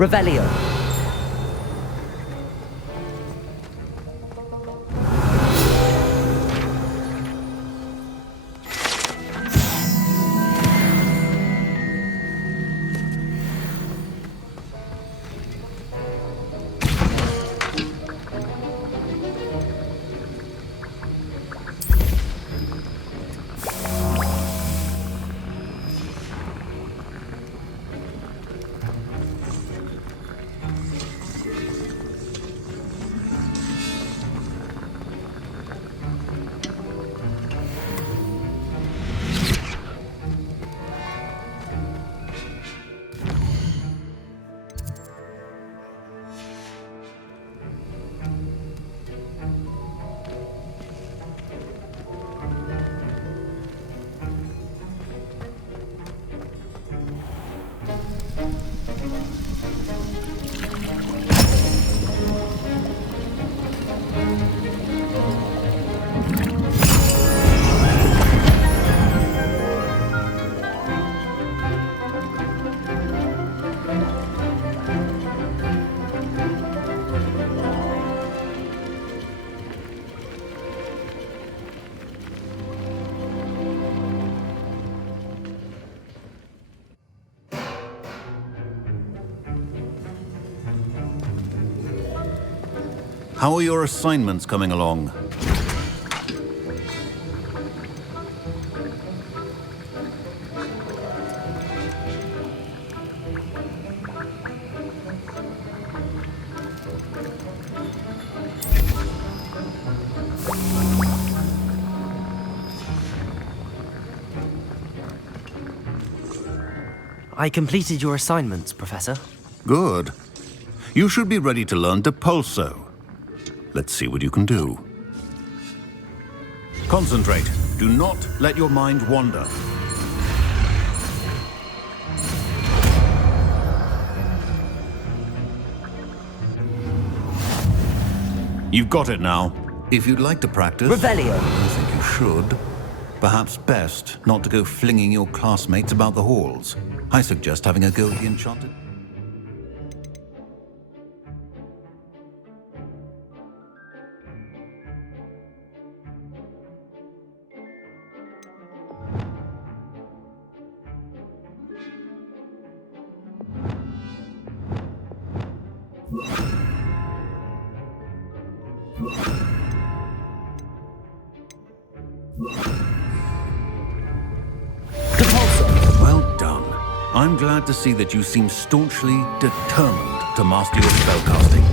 Revelio. How are your assignments coming along? I completed your assignments, Professor. Good. You should be ready to learn Depulso. Let's see what you can do. Concentrate. Do not let your mind wander. You've got it now. If you'd like to practice... Revelio. I think you should. Perhaps best not to go flinging your classmates about the halls. I suggest having a go at the enchanted... Well done. I'm glad to see that you seem staunchly determined to master your spellcasting.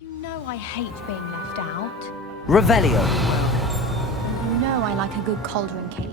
You know I hate being left out. Revelio. You know I like a good cauldron cake.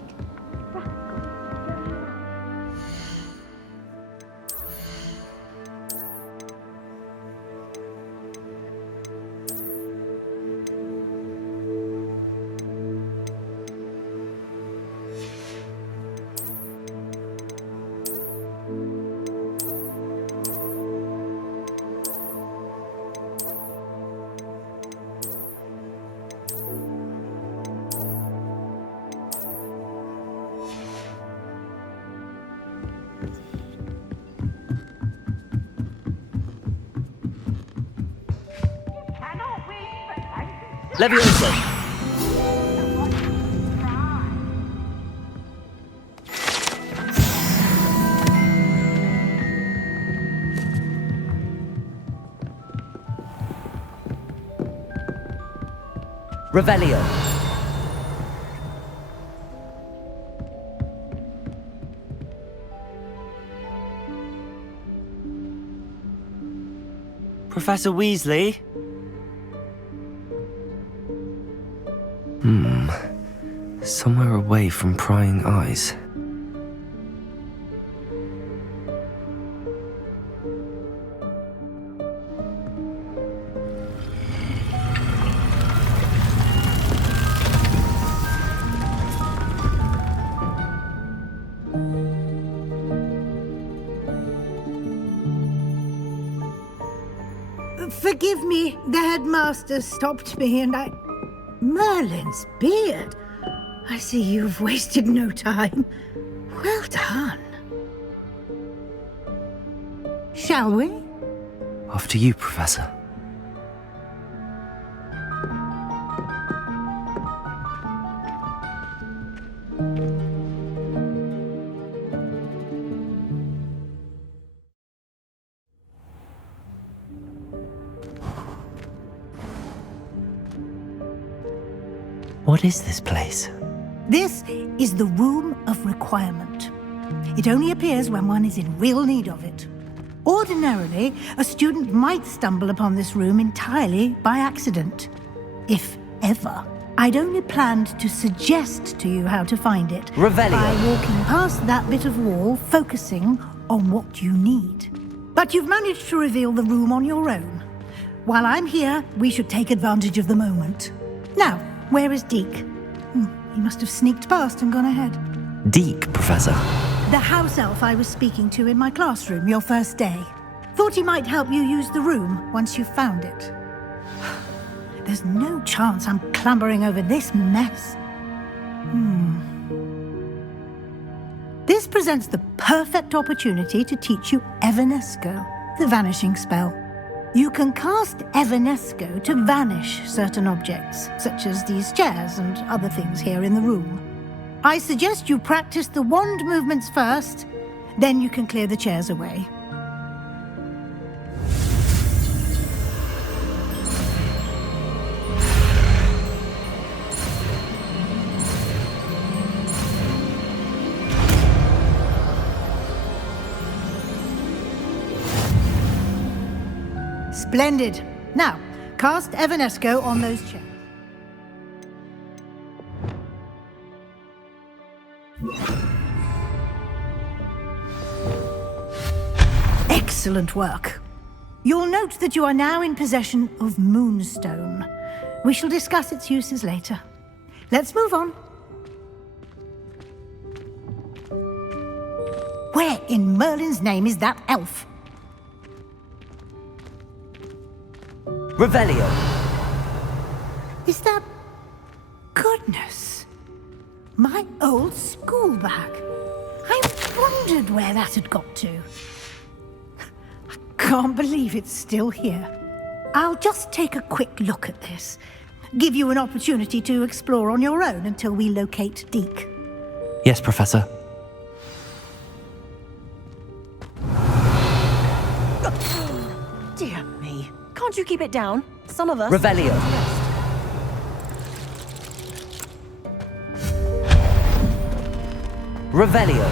Levioso! Revelio. Professor Weasley? Somewhere away from prying eyes. Forgive me, the headmaster stopped me and I... Merlin's beard! I see you've wasted no time. Well done. Shall we? Off to you, Professor. What is this place? This is the Room of Requirement. It only appears when one is in real need of it. Ordinarily, a student might stumble upon this room entirely by accident. If ever. I'd only planned to suggest to you how to find it. Revelio. By walking past that bit of wall, focusing on what you need. But you've managed to reveal the room on your own. While I'm here, we should take advantage of the moment. Now, where is Deke? He must have sneaked past and gone ahead. Deke, Professor. The house elf I was speaking to in my classroom your first day. Thought he might help you use the room once you've found it. There's no chance I'm clambering over this mess. This presents the perfect opportunity to teach you Evanesco, the vanishing spell. You can cast Evanesco to vanish certain objects, such as these chairs and other things here in the room. I suggest you practice the wand movements first, then you can clear the chairs away. Splendid. Now, cast Evanesco on those chairs. Excellent work. You'll note that you are now in possession of Moonstone. We shall discuss its uses later. Let's move on. Where in Merlin's name is that elf? Revelio. Is that... Goodness. My old school bag. I wondered where that had got to. I can't believe it's still here. I'll just take a quick look at this. Give you an opportunity to explore on your own until we locate Deke. Yes, Professor. Dear me. Can't you keep it down? Some of us... Revelio. Revelio.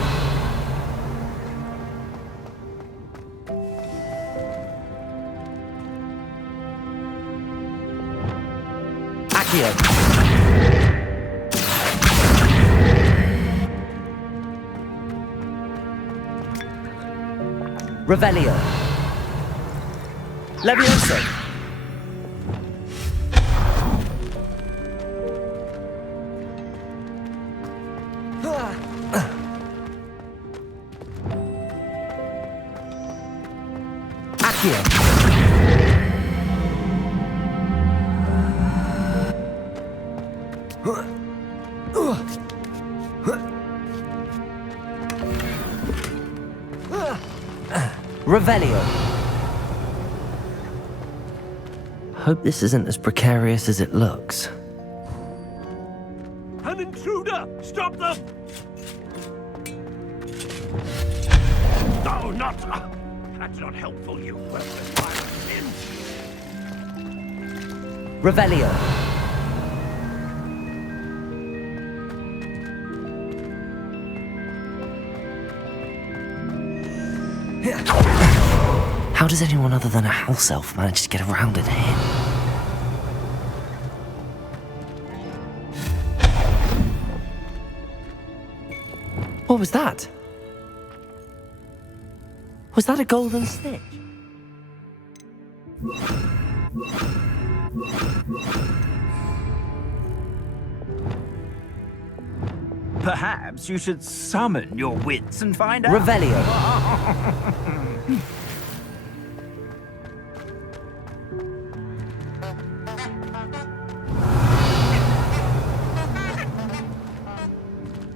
Accio. Revelio. Levioso. Accio. Revelio. Hope this isn't as precarious as it looks. An intruder! Stop them! No, not... that's not helpful, you worthless violent sin. Revelio. How does anyone other than a house elf manage to get around in here? What was that? Was that a golden snitch? Perhaps you should summon your wits and find out. Revelio.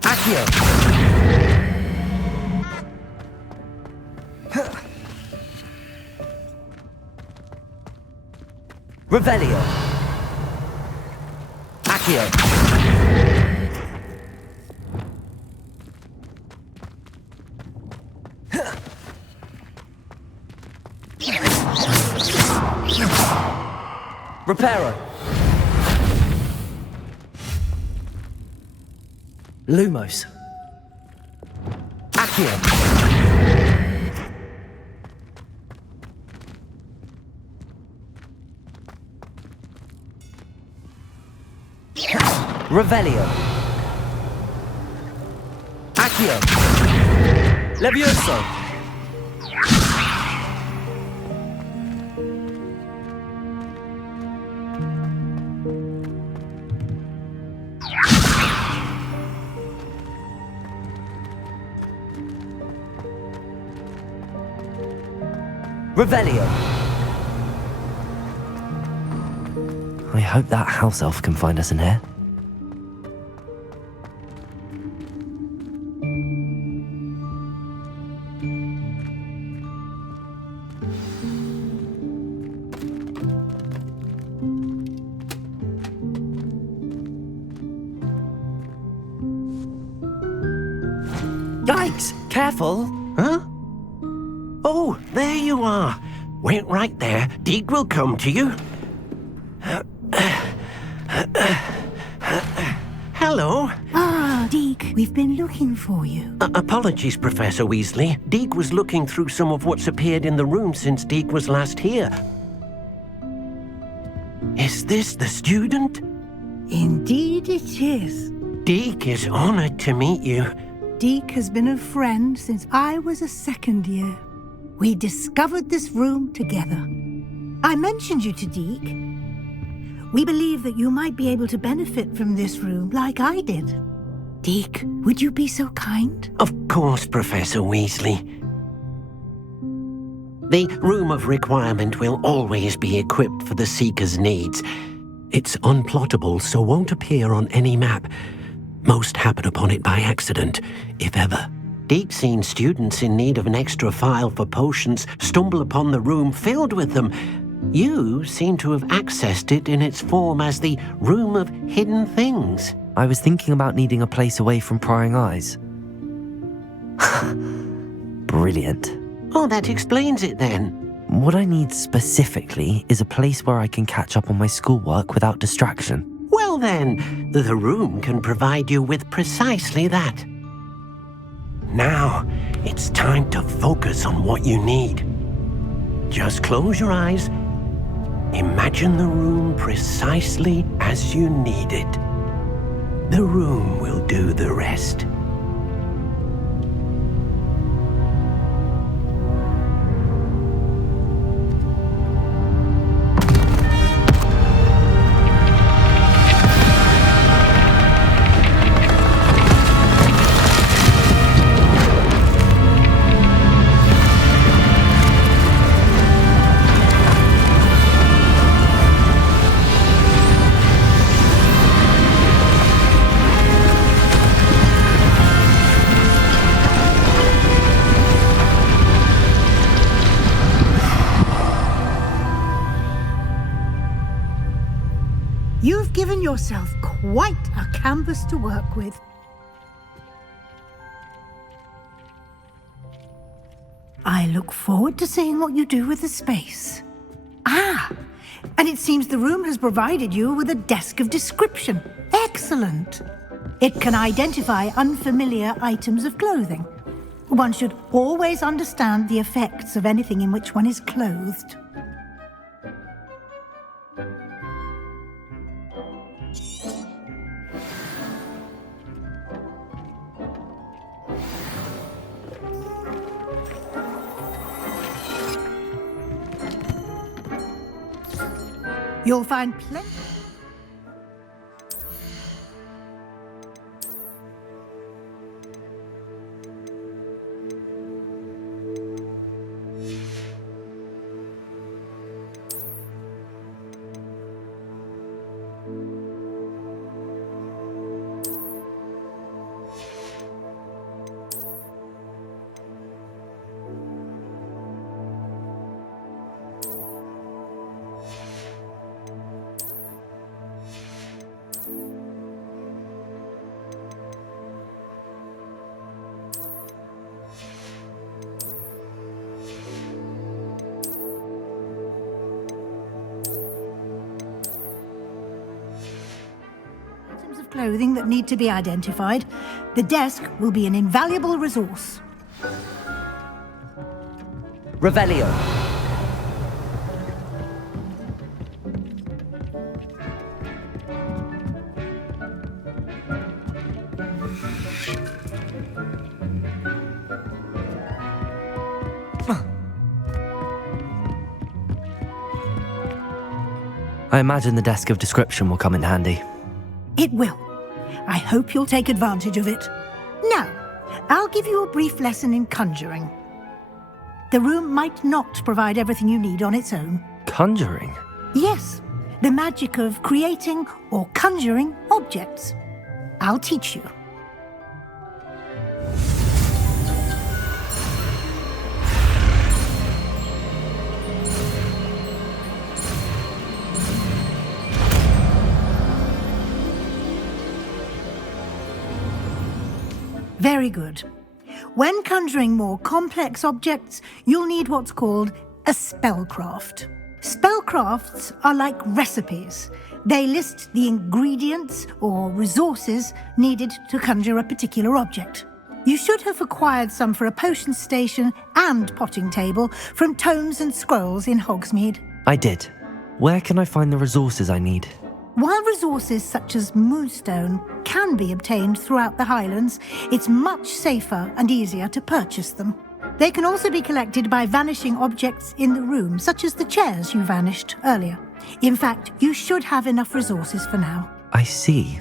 Accio. Revelio. Accio. Reparo. Lumos. Accio. Revelio. Accio. Levioso. Revelio. I hope that house elf can find us in here. Yikes! Careful! Huh? Oh, there you are. Wait right there. Deek will come to you. Hello. Ah, Deek, we've been looking for you. Apologies, Professor Weasley. Deek was looking through some of what's appeared in the room since Deek was last here. Is this the student? Indeed it is. Deek is honored to meet you. Deek has been a friend since I was a second year. We discovered this room together. I mentioned you to Deek. We believe that you might be able to benefit from this room like I did. Deek, would you be so kind? Of course, Professor Weasley. The Room of Requirement will always be equipped for the Seeker's needs. It's unplottable, so won't appear on any map. Most happen upon it by accident, if ever. Deek's seen students in need of an extra file for potions stumble upon the room filled with them. You seem to have accessed it in its form as the Room of Hidden Things. I was thinking about needing a place away from prying eyes. Brilliant. Oh, that explains it then. What I need specifically is a place where I can catch up on my schoolwork without distraction. Well then, the room can provide you with precisely that. Now, it's time to focus on what you need. Just close your eyes. Imagine the room precisely as you need it. The room will do the rest. yourself quite a canvas to work with. I look forward to seeing what you do with the space. Ah, and it seems the room has provided you with a desk of description. Excellent. It can identify unfamiliar items of clothing. One should always understand the effects of anything in which one is clothed. You'll find plenty. Clothing that need to be identified, the desk will be an invaluable resource. Revelio. I imagine the desk of description will come in handy. It will. I hope you'll take advantage of it. Now, I'll give you a brief lesson in conjuring. The room might not provide everything you need on its own. Conjuring? Yes, the magic of creating or conjuring objects. I'll teach you. Very good. When conjuring more complex objects, you'll need what's called a spellcraft. Spellcrafts are like recipes. They list the ingredients or resources needed to conjure a particular object. You should have acquired some for a potion station and potting table from tomes and scrolls in Hogsmeade. I did. Where can I find the resources I need? While resources such as moonstone can be obtained throughout the Highlands, it's much safer and easier to purchase them. They can also be collected by vanishing objects in the room, such as the chairs you vanished earlier. In fact, you should have enough resources for now. I see.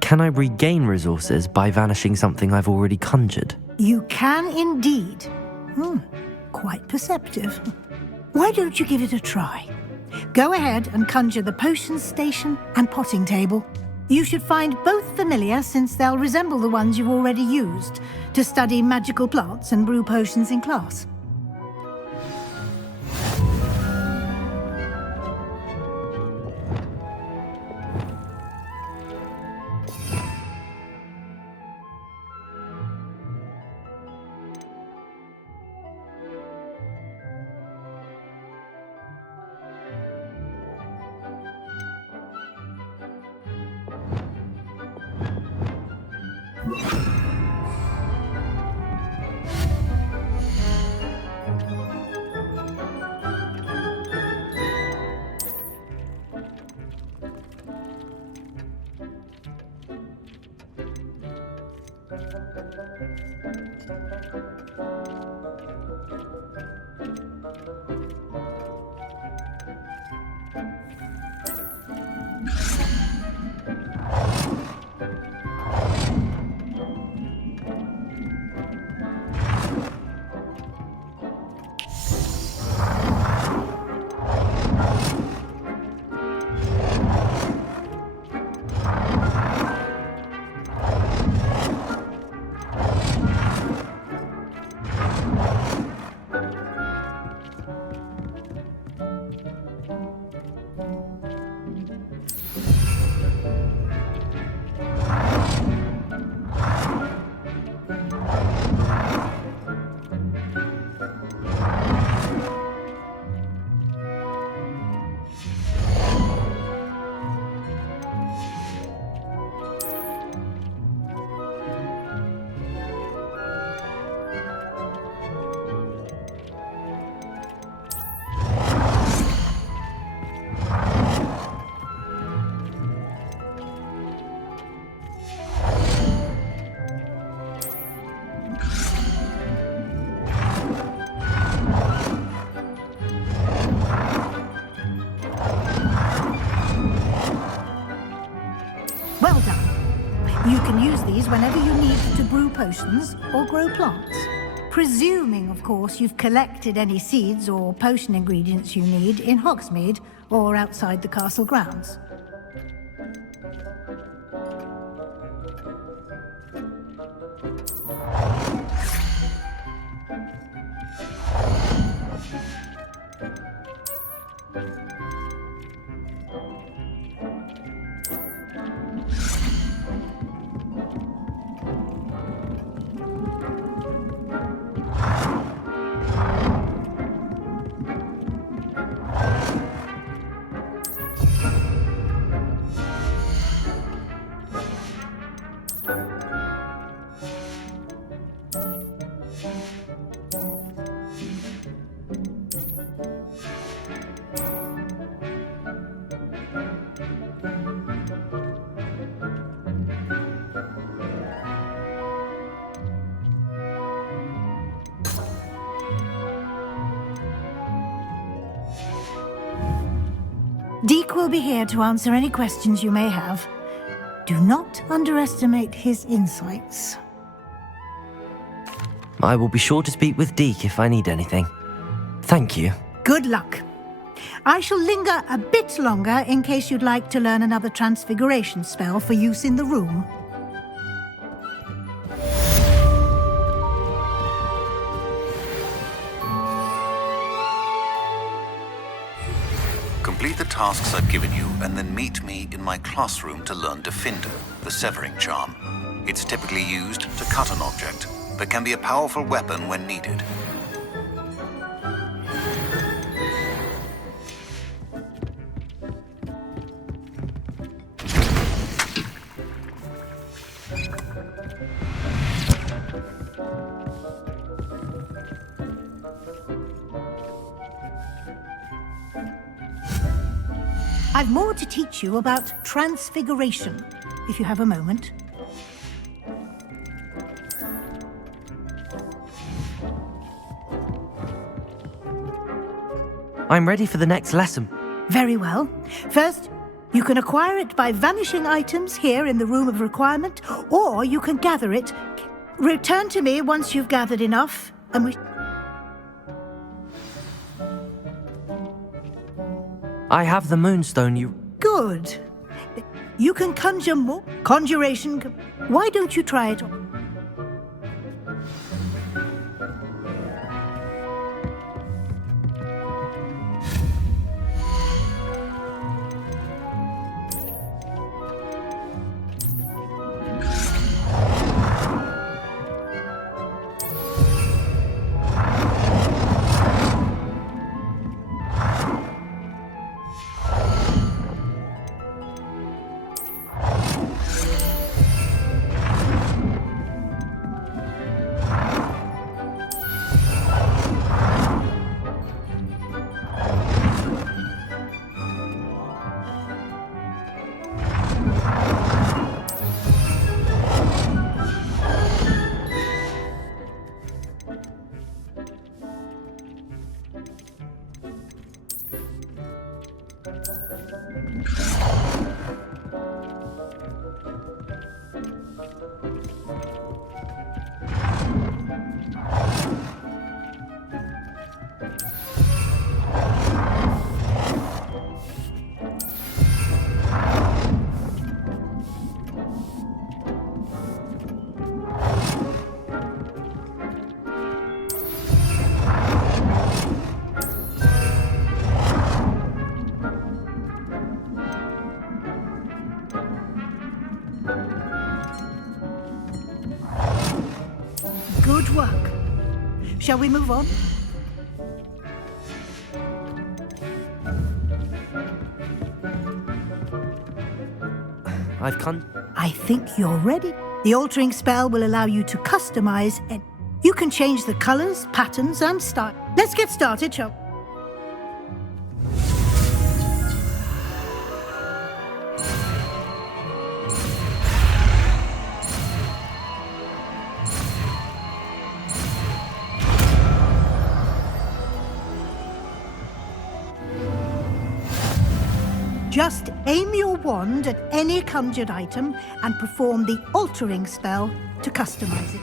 Can I regain resources by vanishing something I've already conjured? You can indeed. Quite perceptive. Why don't you give it a try? Go ahead and conjure the potion station and potting table. You should find both familiar, since they'll resemble the ones you've already used to study magical plants and brew potions in class. use whenever you need to brew potions or grow plants. Presuming, of course, you've collected any seeds or potion ingredients you need in Hogsmeade or outside the castle grounds. Deke will be here to answer any questions you may have. Do not underestimate his insights. I will be sure to speak with Deke if I need anything. Thank you. Good luck. I shall linger a bit longer in case you'd like to learn another transfiguration spell for use in the room. Complete the tasks I've given you, and then meet me in my classroom to learn Defender, the Severing Charm. It's typically used to cut an object, but can be a powerful weapon when needed. I've more to teach you about transfiguration, if you have a moment. I'm ready for the next lesson. Very well. First, you can acquire it by vanishing items here in the Room of Requirement, or you can gather it. Return to me once you've gathered enough, and we... I have the moonstone you... Good. You can conjure more. Conjuration. Why don't you try it? Good work. Shall we move on? I think you're ready. The altering spell will allow you to customize it. You can change the colors, patterns, and style. Let's get started, shall we? Just aim your wand at any conjured item and perform the altering spell to customize it.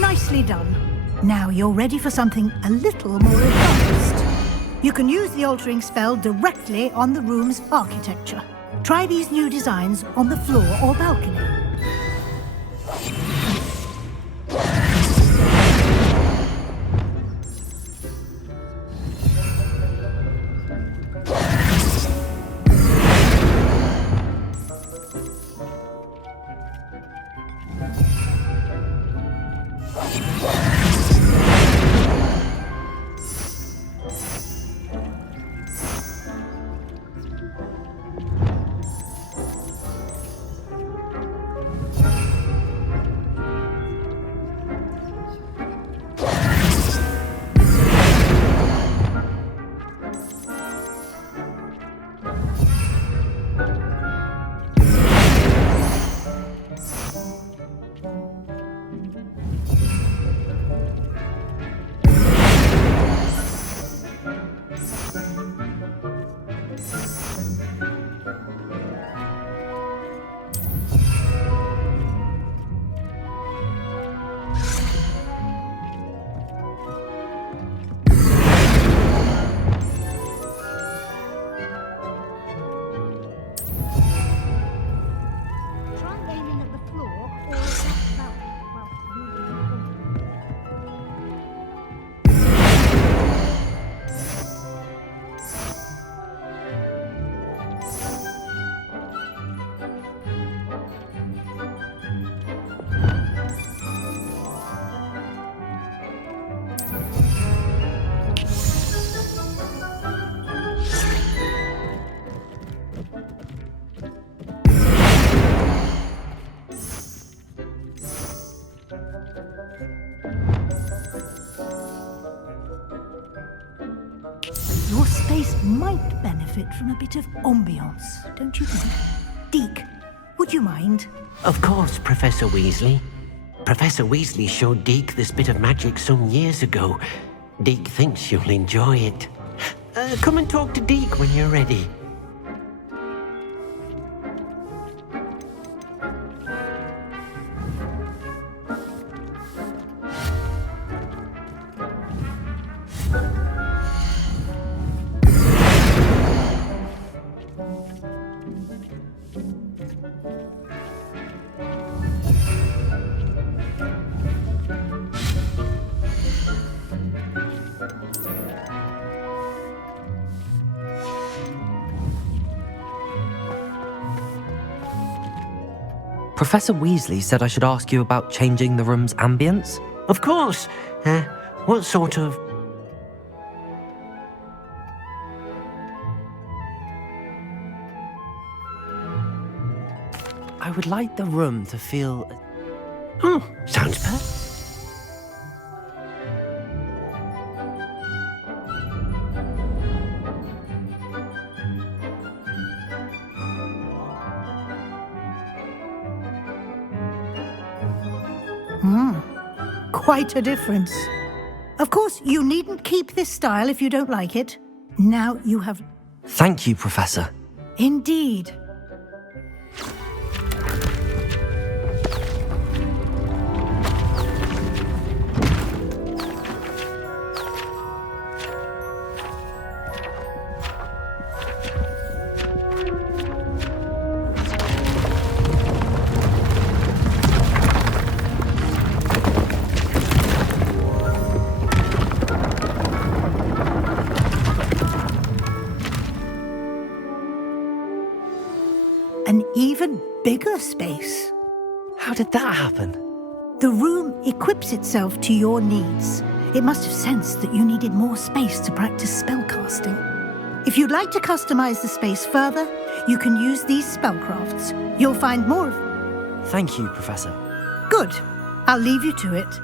Nicely done. Now you're ready for something a little more advanced. You can use the altering spell directly on the room's architecture. Try these new designs on the floor or balcony. Your space might benefit from a bit of ambiance, don't you think? Deke, would you mind? Of course, Professor Weasley. Professor Weasley showed Deke this bit of magic some years ago. Deke thinks you'll enjoy it. Come and talk to Deke when you're ready. Professor Weasley said I should ask you about changing the room's ambience. Of course. What sort of... I would like the room to feel... Oh, sounds perfect. Quite a difference. Of course, you needn't keep this style if you don't like it. Now you have... Thank you, Professor. Indeed. An even bigger space. How did that happen? The room equips itself to your needs. It must have sensed that you needed more space to practice spellcasting. If you'd like to customize the space further, you can use these spellcrafts. You'll find more of... Thank you, Professor. Good. I'll leave you to it.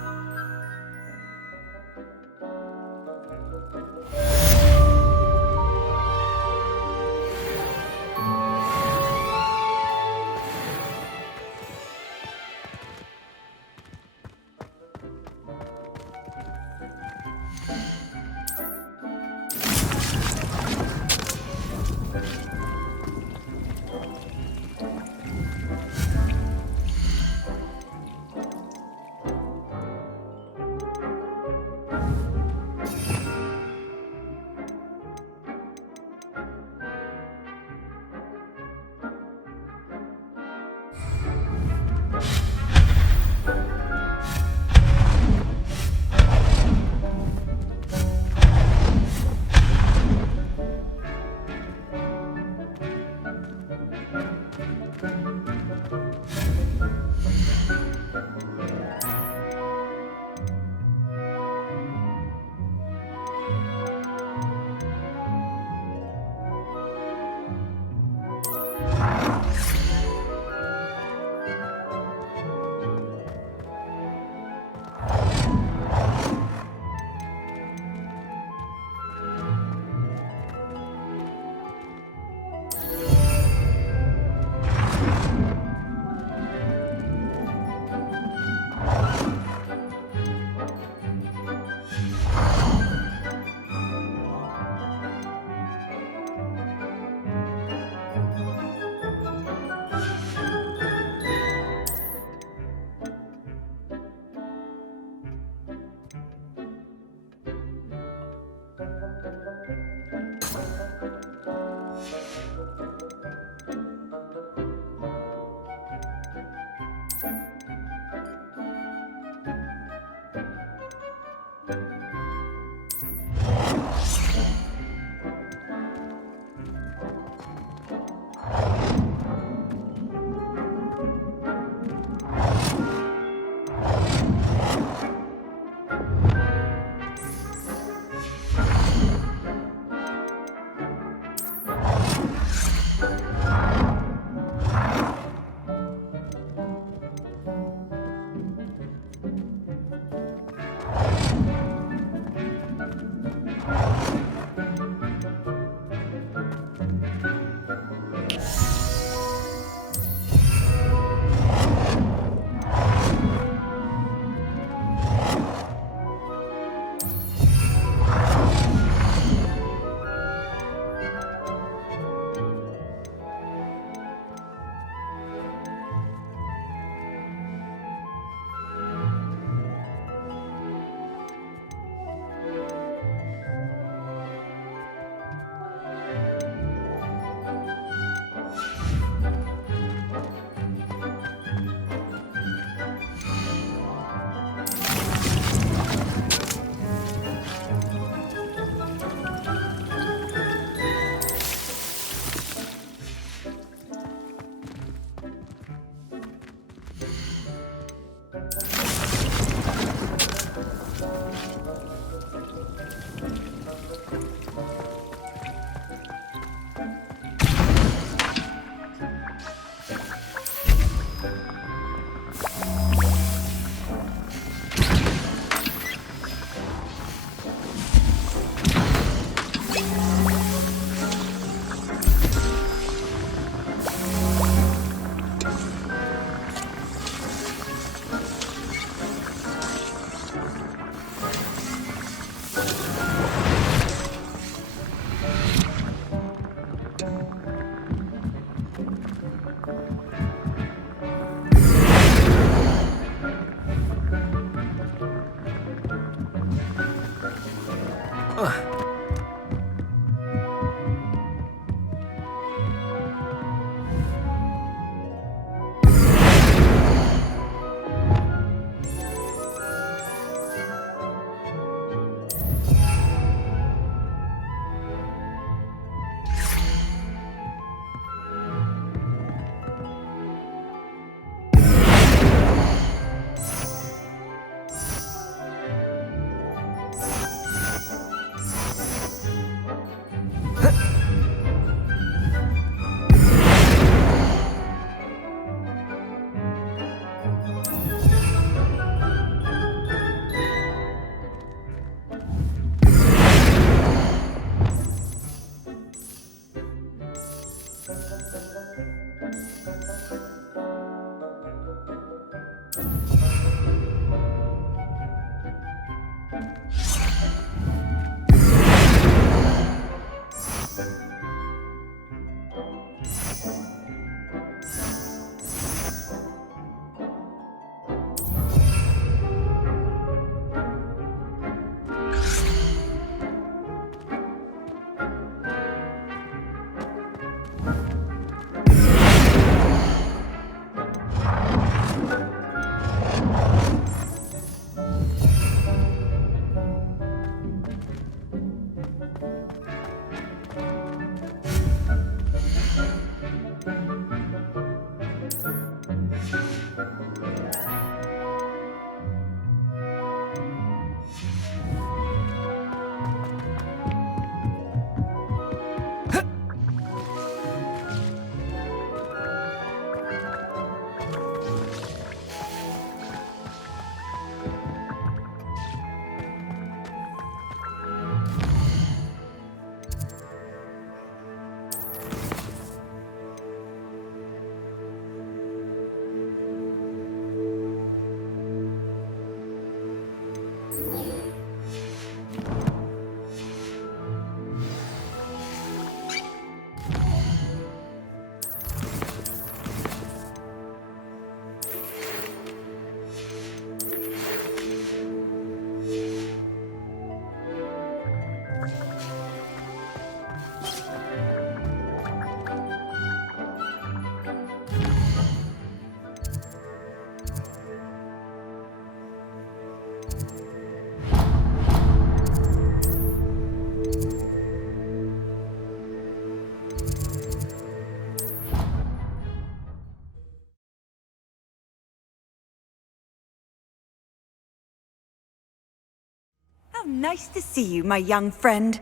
How nice to see you, my young friend.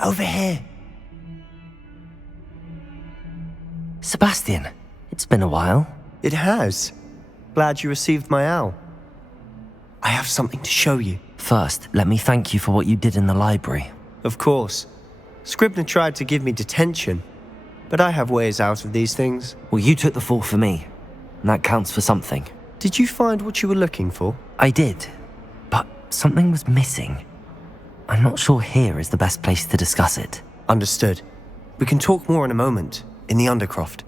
Over here. Sebastian, it's been a while. It has. Glad you received my owl. I have something to show you. First, let me thank you for what you did in the library. Of course. Scribner tried to give me detention, but I have ways out of these things. Well, you took the fall for me, and that counts for something. Did you find what you were looking for? I did, but something was missing. I'm not sure here is the best place to discuss it. Understood. We can talk more in a moment, in the Undercroft.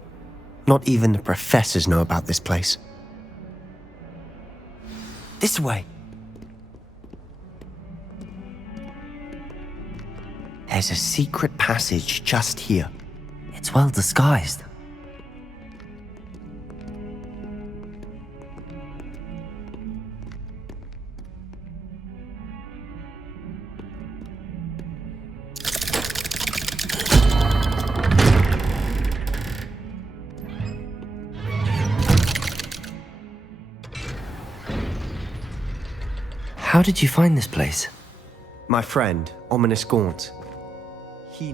Not even the professors know about this place. This way. There's a secret passage just here. It's well disguised. How did you find this place? My friend, Ominous Gaunt. He...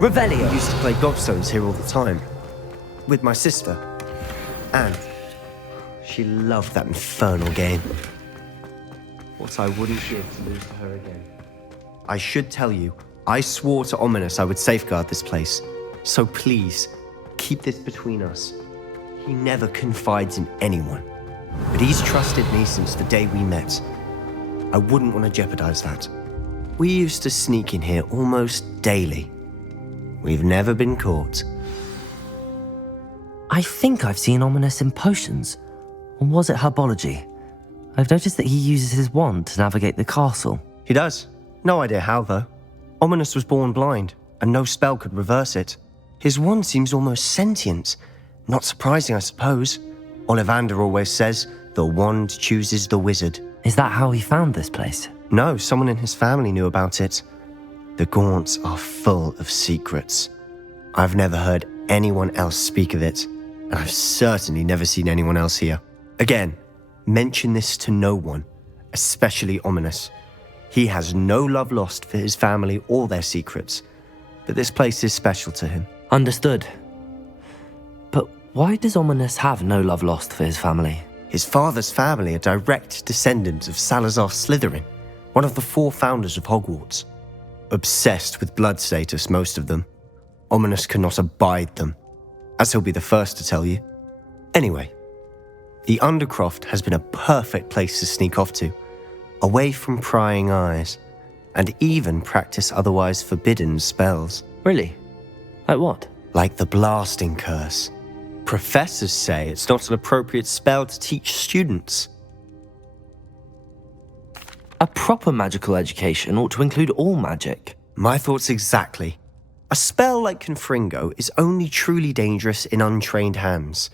Revelio! I used to play gobstones here all the time. With my sister. And she loved that infernal game. What I wouldn't give to lose to her again. I should tell you, I swore to Ominous I would safeguard this place. So please, keep this between us. He never confides in anyone. But he's trusted me since the day we met. I wouldn't want to jeopardize that. We used to sneak in here almost daily. We've never been caught. I think I've seen Ominous in potions. Or was it herbology? I've noticed that he uses his wand to navigate the castle. He does. No idea how, though. Ominous was born blind, and no spell could reverse it. His wand seems almost sentient. Not surprising, I suppose. Ollivander always says, the wand chooses the wizard. Is that how he found this place? No, someone in his family knew about it. The Gaunts are full of secrets. I've never heard anyone else speak of it, and I've certainly never seen anyone else here. Again, mention this to no one, especially Ominous. He has no love lost for his family or their secrets, but this place is special to him. Understood. But why does Ominous have no love lost for his family? His father's family are direct descendants of Salazar Slytherin, one of the 4 founders of Hogwarts. Obsessed with blood status, most of them. Ominous cannot abide them, as he'll be the first to tell you. Anyway, the Undercroft has been a perfect place to sneak off to, away from prying eyes, and even practice otherwise forbidden spells. Really? Like what? Like the Blasting Curse. Professors say it's not an appropriate spell to teach students. A proper magical education ought to include all magic. My thoughts exactly. A spell like Confringo is only truly dangerous in untrained hands.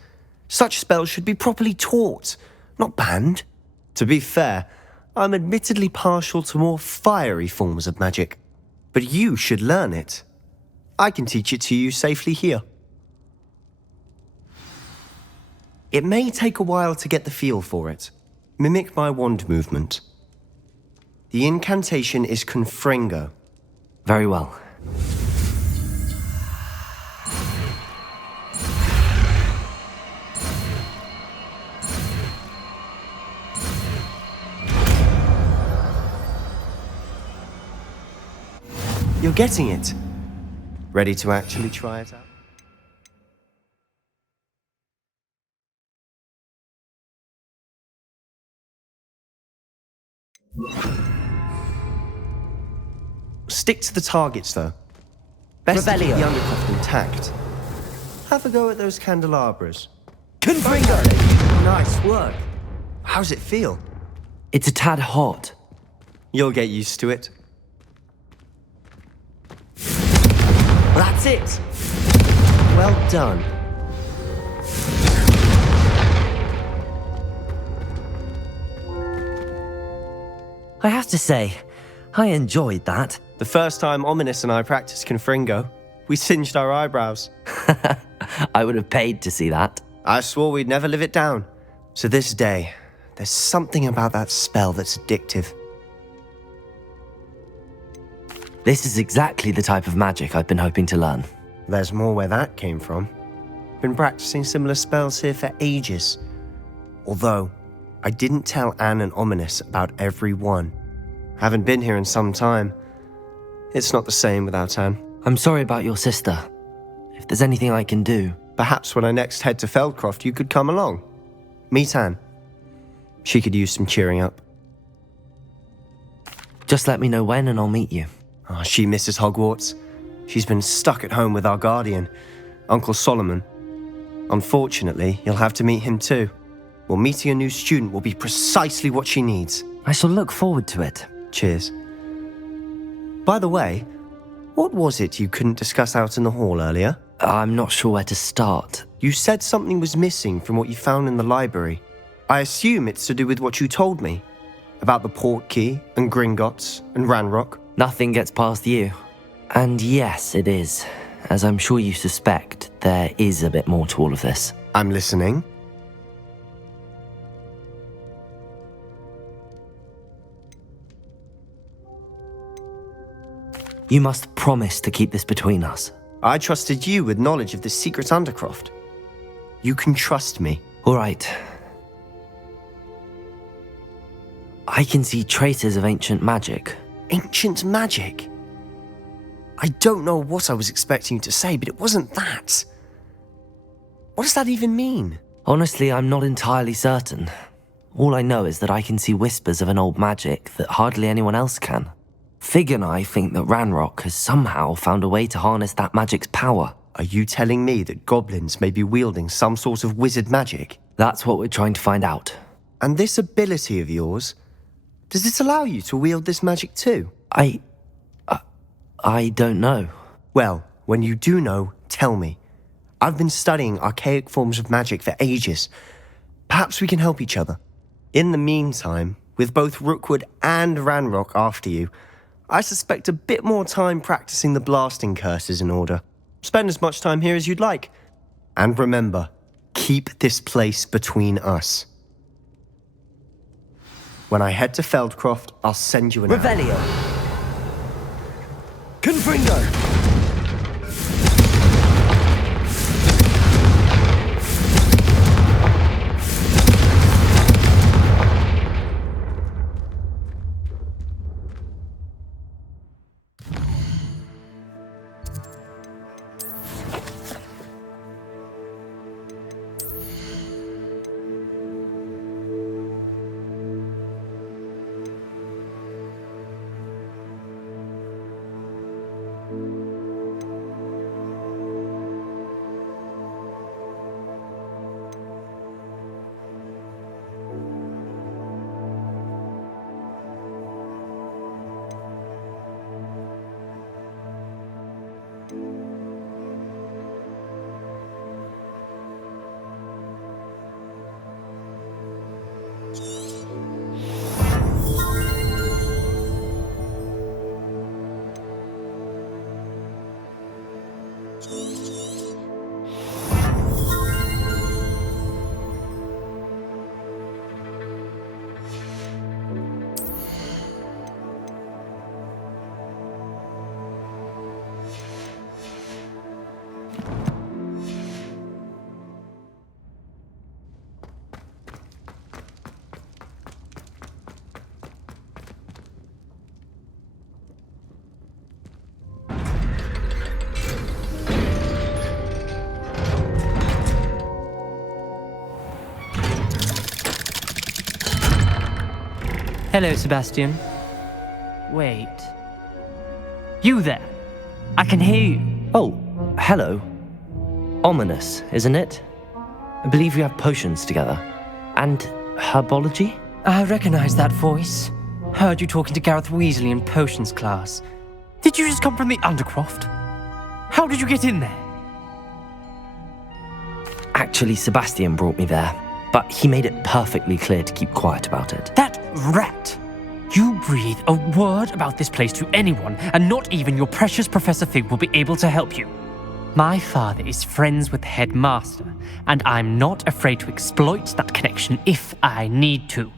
Such spells should be properly taught, not banned. To be fair, I'm admittedly partial to more fiery forms of magic, but you should learn it. I can teach it to you safely here. It may take a while to get the feel for it. Mimic my wand movement. The incantation is Confringo. Very well. You're getting it. Ready to actually try it out? Stick to the targets, though. Best to keep the Undercroft intact. Have a go at those candelabras. Confringo! Nice work. How's it feel? It's a tad hot. You'll get used to it. That's it! Well done. I have to say, I enjoyed that. The first time Ominous and I practiced Confringo, we singed our eyebrows. I would have paid to see that. I swore we'd never live it down. To this day, there's something about that spell that's addictive. This is exactly the type of magic I've been hoping to learn. There's more where that came from. Been practicing similar spells here for ages. Although, I didn't tell Anne and Ominous about every one. Haven't been here in some time. It's not the same without Anne. I'm sorry about your sister. If there's anything I can do... Perhaps when I next head to Feldcroft, you could come along. Meet Anne. She could use some cheering up. Just let me know when and I'll meet you. Oh, she misses Hogwarts. She's been stuck at home with our guardian, Uncle Solomon. Unfortunately, you'll have to meet him too. Well, meeting a new student will be precisely what she needs. I shall look forward to it. Cheers. By the way, what was it you couldn't discuss out in the hall earlier? I'm not sure where to start. You said something was missing from what you found in the library. I assume it's to do with what you told me. About the Portkey and Gringotts and Ranrock. Nothing gets past you. And yes, it is. As I'm sure you suspect, there is a bit more to all of this. I'm listening. You must promise to keep this between us. I trusted you with knowledge of the secret Undercroft. You can trust me. All right. I can see traces of ancient magic. Ancient magic? I don't know what I was expecting you to say, but it wasn't that. What does that even mean? Honestly, I'm not entirely certain. All I know is that I can see whispers of an old magic that hardly anyone else can. Fig and I think that Ranrock has somehow found a way to harness that magic's power. Are you telling me that goblins may be wielding some sort of wizard magic? That's what we're trying to find out. And this ability of yours, does this allow you to wield this magic too? I don't know. Well, when you do know, tell me. I've been studying archaic forms of magic for ages. Perhaps we can help each other. In the meantime, with both Rookwood and Ranrock after you, I suspect a bit more time practicing the blasting curse is in order. Spend as much time here as you'd like. And remember, keep this place between us. When I head to Feldcroft, I'll send you an Revelio! Confringo! Hello, Sebastian. Wait. You there? I can hear you. Oh, hello. Ominous, isn't it? I believe we have potions together. And herbology? I recognize that voice. Heard you talking to Gareth Weasley in potions class. Did you just come from the Undercroft? How did you get in there? Actually, Sebastian brought me there, but he made it perfectly clear to keep quiet about it. That rat! You breathe a word about this place to anyone, and not even your precious Professor Fig will be able to help you. My father is friends with the headmaster, and I'm not afraid to exploit that connection if I need to.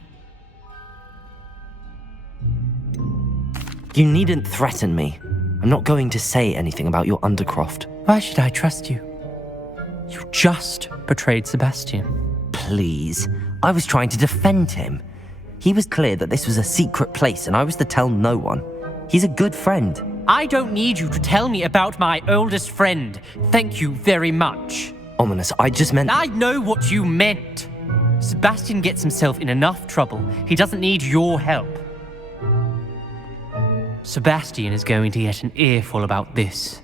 You needn't threaten me. I'm not going to say anything about your Undercroft. Why should I trust you? You just betrayed Sebastian. Please. I was trying to defend him. He was clear that this was a secret place and I was to tell no one. He's a good friend. I don't need you to tell me about my oldest friend. Thank you very much. Ominous, I just meant... I know what you meant. Sebastian gets himself in enough trouble. He doesn't need your help. Sebastian is going to get an earful about this.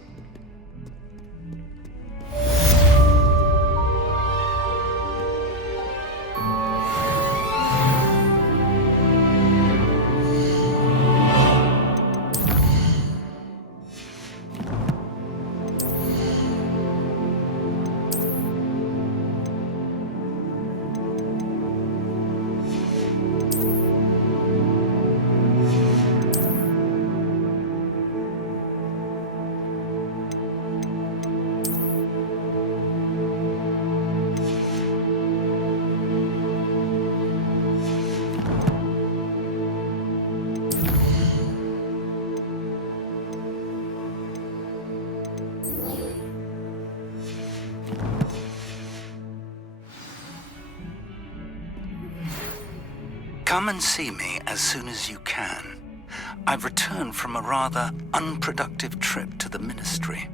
Come and see me as soon as you can. I've returned from a rather unproductive trip to the Ministry,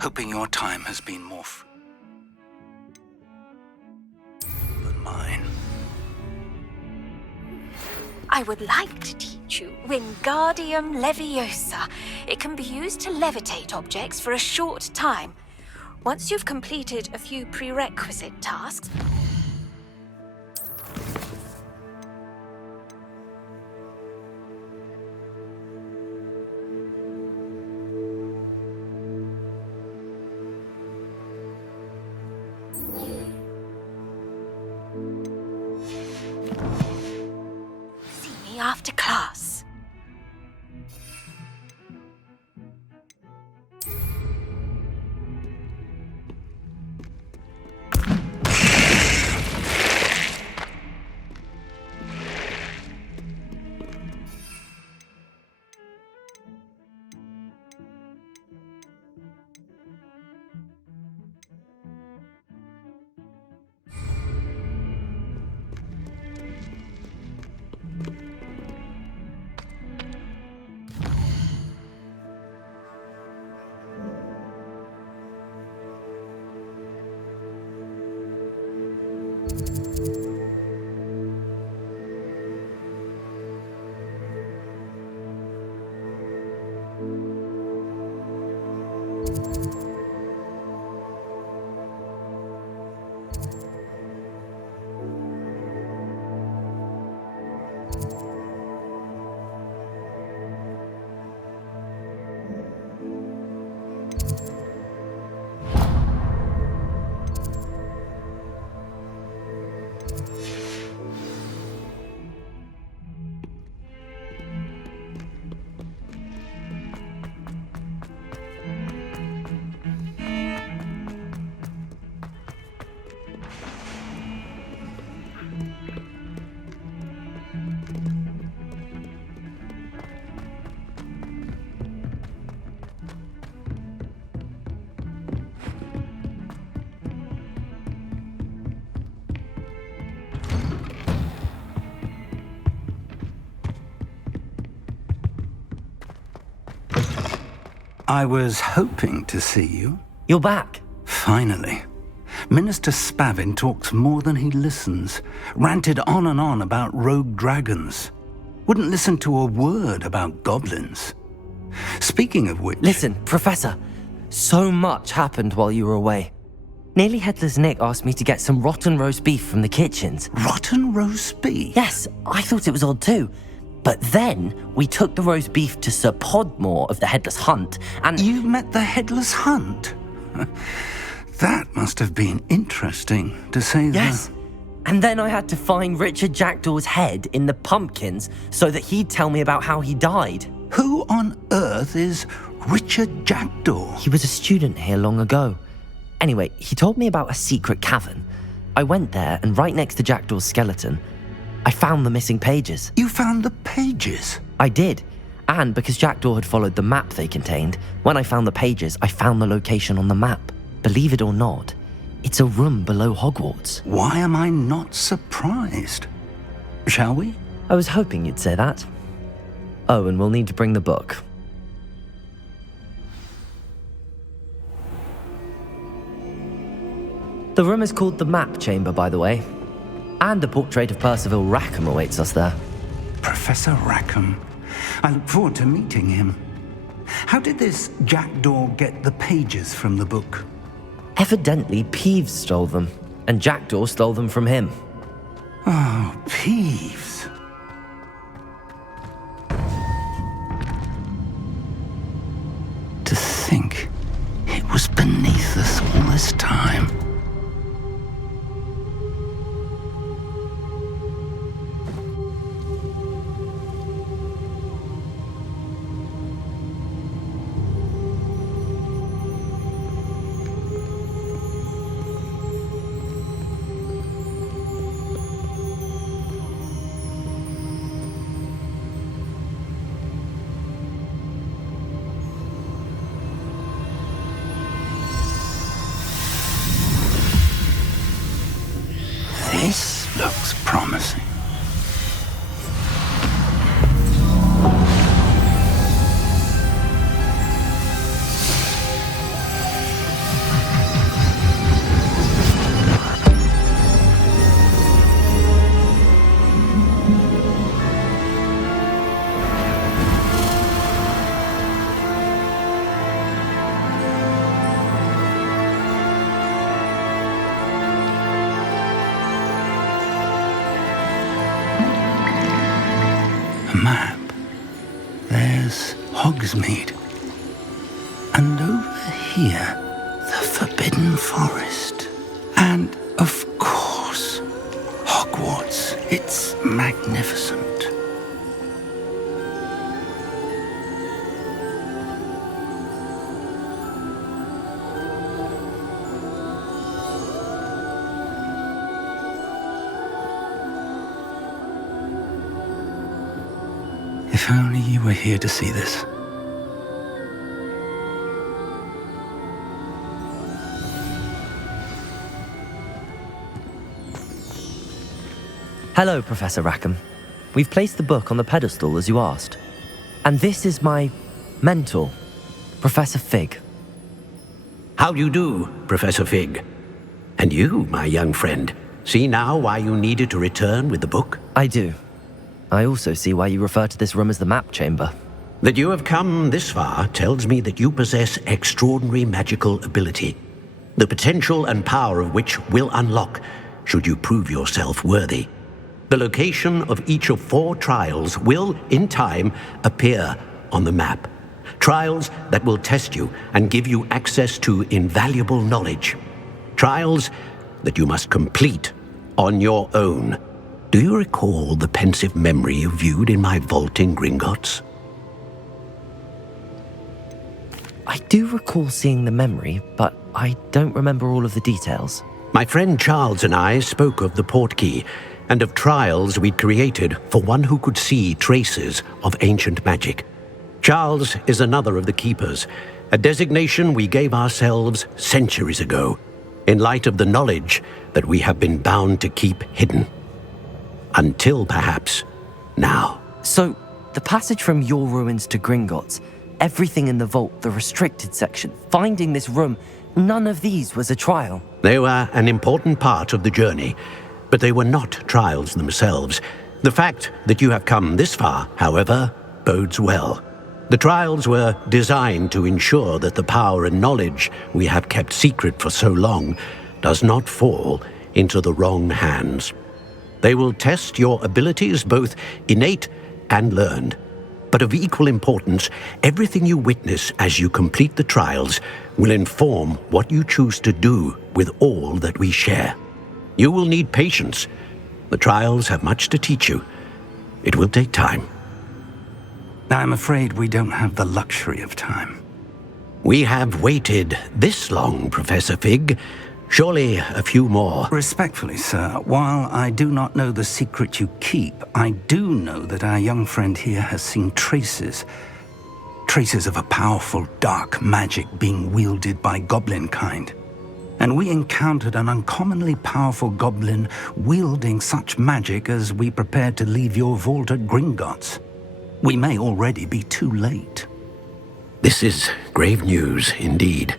hoping your time has been more than mine. I would like to teach you Wingardium Leviosa. It can be used to levitate objects for a short time. Once you've completed a few prerequisite tasks... See me after class. I was hoping to see you. You're back. Finally. Minister Spavin talks more than he listens. Ranted on and on about rogue dragons. Wouldn't listen to a word about goblins. Speaking of which... Listen, Professor. So much happened while you were away. Nearly Headless Nick asked me to get some rotten roast beef from the kitchens. Rotten roast beef? Yes, I thought it was odd too. But then we took the roast beef to Sir Podmore of the Headless Hunt, and... You met the Headless Hunt? That must have been interesting, to say the... Yes. And then I had to find Richard Jackdaw's head in the pumpkins so that he'd tell me about how he died. Who on earth is Richard Jackdaw? He was a student here long ago. Anyway, he told me about a secret cavern. I went there, and right next to Jackdaw's skeleton, I found the missing pages. You found the pages? I did. And because Jackdaw had followed the map they contained, when I found the pages, I found the location on the map. Believe it or not, it's a room below Hogwarts. Why am I not surprised? Shall we? I was hoping you'd say that. Oh, and we'll need to bring the book. The room is called the Map Chamber, by the way. And a portrait of Percival Rackham awaits us there. Professor Rackham. I look forward to meeting him. How did this Jackdaw get the pages from the book? Evidently, Peeves stole them, and Jackdaw stole them from him. Oh, Peeves. To think it was beneath us all this time. This looks promising. Map. There's Hogsmeade. And over here, the Forbidden Forest. And, of course, Hogwarts. It's magnificent. If only you were here to see this. Hello, Professor Rackham. We've placed the book on the pedestal as you asked. And this is my mentor, Professor Fig. How do you do, Professor Fig? And you, my young friend, see now why you needed to return with the book? I do. I also see why you refer to this room as the map chamber. That you have come this far tells me that you possess extraordinary magical ability, the potential and power of which will unlock should you prove yourself worthy. The location of each of 4 trials will, in time, appear on the map. Trials that will test you and give you access to invaluable knowledge. Trials that you must complete on your own. Do you recall the pensive memory you viewed in my vault in Gringotts? I do recall seeing the memory, but I don't remember all of the details. My friend Charles and I spoke of the Portkey and of trials we'd created for one who could see traces of ancient magic. Charles is another of the Keepers, a designation we gave ourselves centuries ago, in light of the knowledge that we have been bound to keep hidden. Until perhaps now. So, the passage from your ruins to Gringotts, everything in the vault, the restricted section, finding this room, none of these was a trial. They were an important part of the journey, but they were not trials themselves. The fact that you have come this far, however, bodes well. The trials were designed to ensure that the power and knowledge we have kept secret for so long does not fall into the wrong hands. They will test your abilities, both innate and learned. But of equal importance, everything you witness as you complete the trials will inform what you choose to do with all that we share. You will need patience. The trials have much to teach you. It will take time. I'm afraid we don't have the luxury of time. We have waited this long, Professor Fig. Surely a few more. Respectfully, sir, while I do not know the secret you keep, I do know that our young friend here has seen traces of a powerful dark magic being wielded by goblin kind. And we encountered an uncommonly powerful goblin wielding such magic as we prepared to leave your vault at Gringotts. We may already be too late. This is grave news indeed.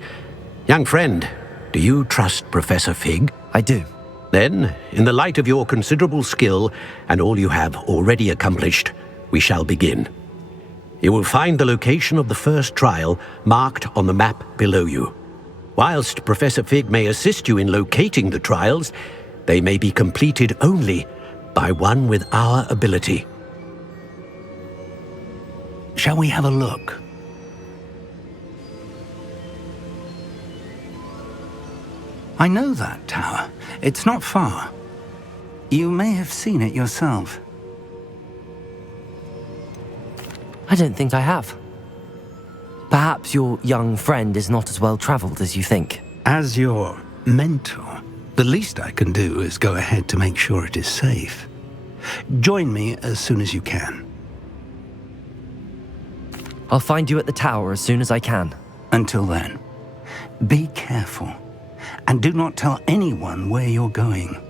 Young friend, do you trust Professor Fig? I do. Then, in the light of your considerable skill and all you have already accomplished, we shall begin. You will find the location of the first trial marked on the map below you. Whilst Professor Fig may assist you in locating the trials, they may be completed only by one with our ability. Shall we have a look? I know that tower. It's not far. You may have seen it yourself. I don't think I have. Perhaps your young friend is not as well traveled as you think. As your mentor, the least I can do is go ahead to make sure it is safe. Join me as soon as you can. I'll find you at the tower as soon as I can. Until then, be careful. And do not tell anyone where you're going.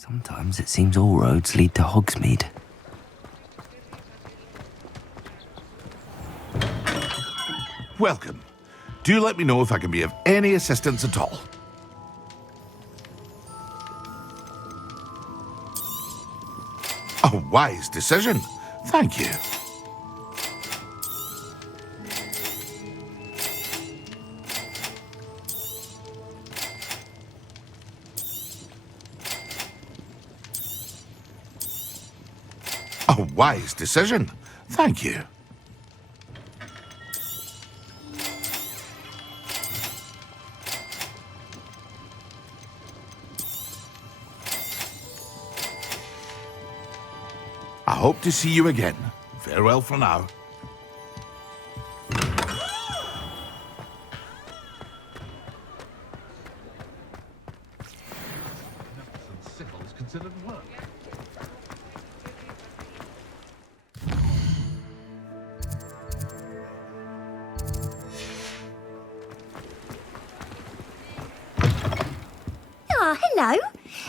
Sometimes it seems all roads lead to Hogsmeade. Welcome. Do let me know if I can be of any assistance at all. A wise decision. Thank you. A wise decision. Thank you. I hope to see you again. Farewell for now. Ah, hello.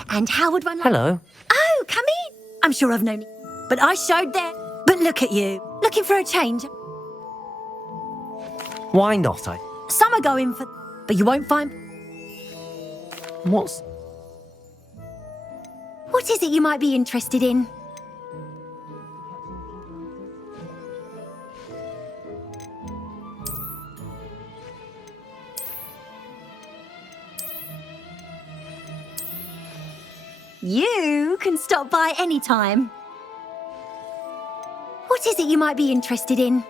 And how would one like... Hello. Oh, come in. I'm sure I've known it. But I showed there. But look at you. Looking for a change. Why not? Some are going for... But you won't find... What's... What is it you might be interested in? You can stop by any time. What is it you might be interested in?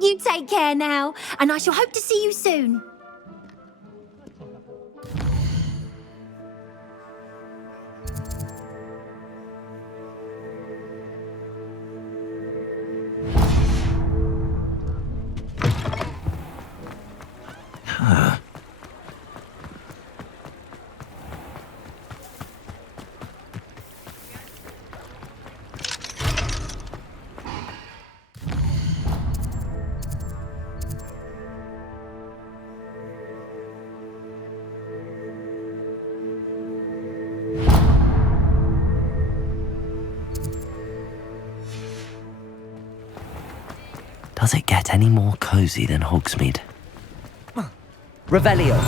You take care now, and I shall hope to see you soon. Does it get any more cozy than Hogsmeade? Revelio.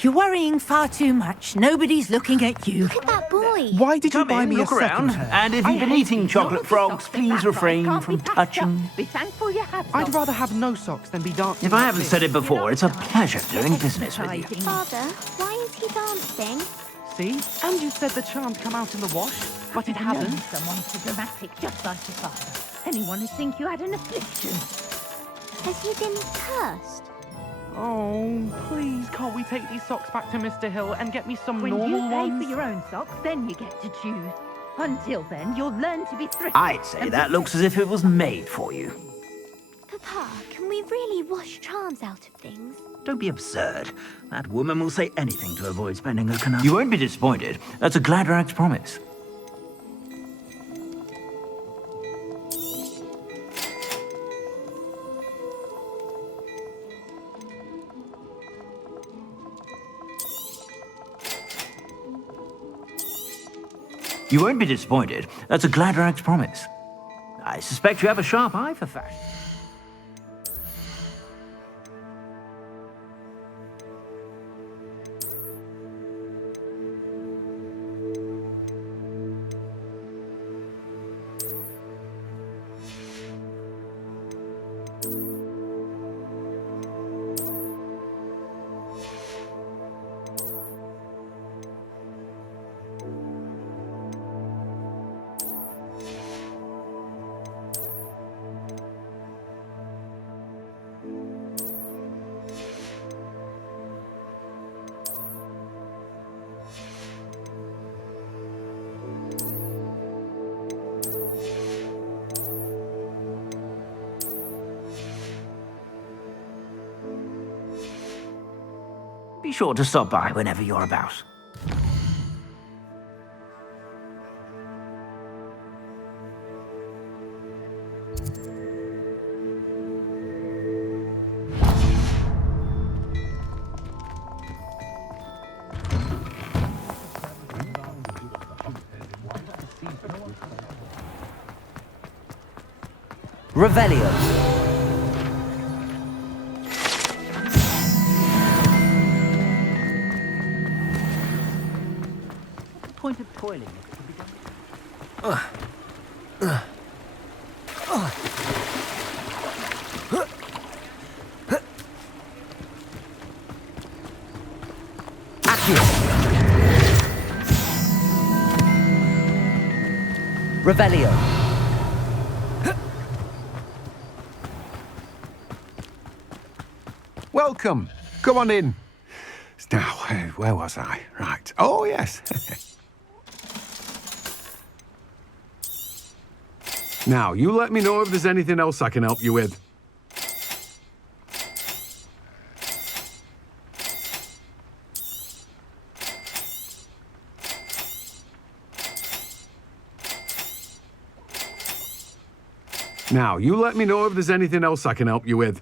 You're worrying far too much. Nobody's looking at you. Look at that boy. Why did you Come buy in, me look a around, second? and if you've been eating chocolate frogs, please refrain from touching. Be thankful you have I'd rather have no socks than be dancing. If I haven't said it before, it's a pleasure doing business with you. Father, why is he dancing? See? And you said the charm'd come out in the wash, but it hasn't. Someone so dramatic, just like your father. Anyone would think you had an affliction. Has he been cursed? Oh, please, can't we take these socks back to Mr. Hill and get me some When normal you pay ones? for your own socks, then you get to choose. Until then, you'll learn to be thrifty. I'd say that looks as if it was made for you. Papa, can we really wash charms out of things? Don't be absurd. That woman will say anything to avoid spending her canal. You won't be disappointed. That's a Gladrag's promise. You won't be disappointed. That's a Gladrag's promise. I suspect you have a sharp eye for fashion. Be sure to stop by whenever you're about. Revelio. Point of toiling. Accio. Revelio. Welcome. Come on in. Now, where was I? Right. Oh, yes. Now, you let me know if there's anything else I can help you with. Now, you let me know if there's anything else I can help you with.